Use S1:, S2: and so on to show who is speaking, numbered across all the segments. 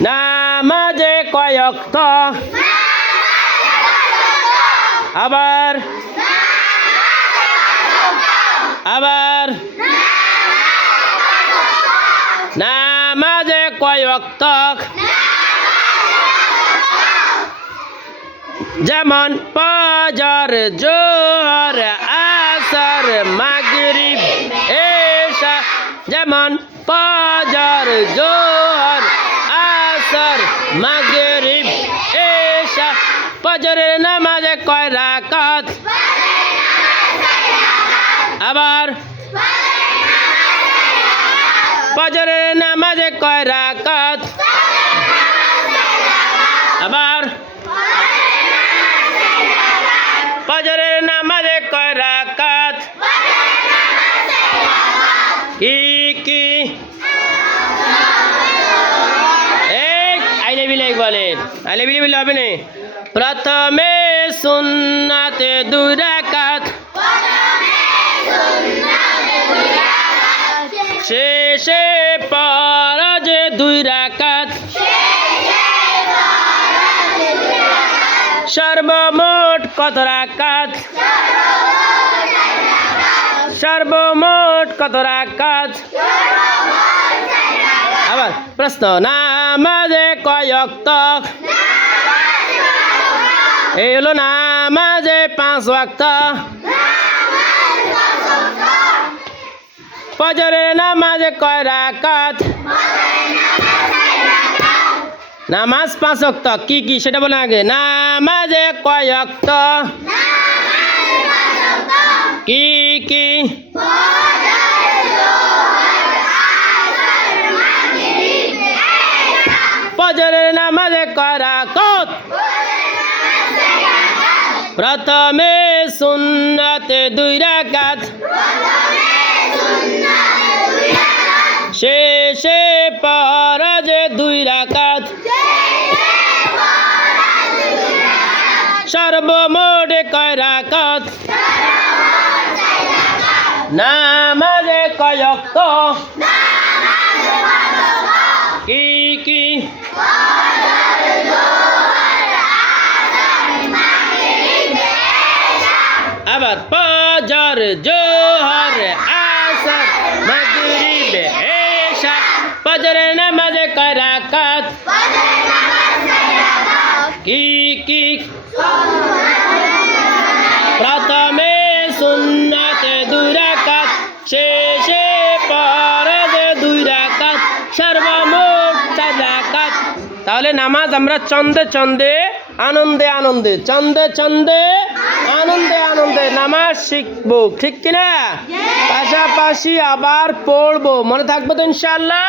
S1: নামাজে কয়ক্ত। আবার আবার নামাজে কয়ক্ত। যেমন পাজার জোহর, আসর, মাগরিব, এশা, যেমন পাজার জোহর মাগরিব এশা ফজরের নামাজে কয় রাকাত? আবার ফজরের নামাজে কয় রাকাত? আবার ফজরের নামাজে কয় রাকাত কি কি এই আইলে বিলাই আইলে বিলে বিলে হবে না। প্রথমে সুন্নাতে দুই রাকাত শেষে পরজে দুই রাকাত সর্বমোট কত রাকাত? সর্বমোট কত রাকাত? আবার প্রশ্ন নামাজে কয়ক্ত এই হলো নামাজে পাঁচ ওয়াক্ত। ফজরে নামাজে কয় রাকাত? নামাজ পাঁচ ওয়াক্ত। কি কি, সেটা বলে আগে। নামাজে কয় ওয়াক্ত? কি কি? নামাজে কয় রাকাত প্রথমে সুন্নাতে দুই রাকাত। শেষে পরজে দুই রাকাত। সর্বমোট কয় রাকাত? নামাজে কয়ক্ত আবার ফজর, জোহর, আসর, মাগরিব এশা ফজরের নামাজে কয় রাকাত কি কি? প্রথমে সুন্নাতে দুই রাকাত, শেষে পরজে দুই রাকাত, সর্বমোট চার রাকাত। তাহলে নামাজ আমরা চন্দে চন্দে, আনন্দে আনন্দে, চন্দে চন্দে আনন্দে আনন্দে নামাজ শিখব ঠিক কিনা? পাশাপাশি আবার পড়ব। মনে থাকব তো ইনশাল্লাহ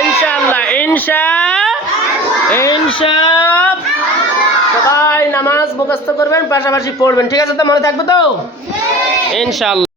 S1: ইনশাল্লাহ ইনশা ইনশা সবাই নামাজ মুখস্থ করবেন পাশাপাশি পড়বেন ঠিক আছে তো মনে থাকবে তো? ইনশাল্লাহ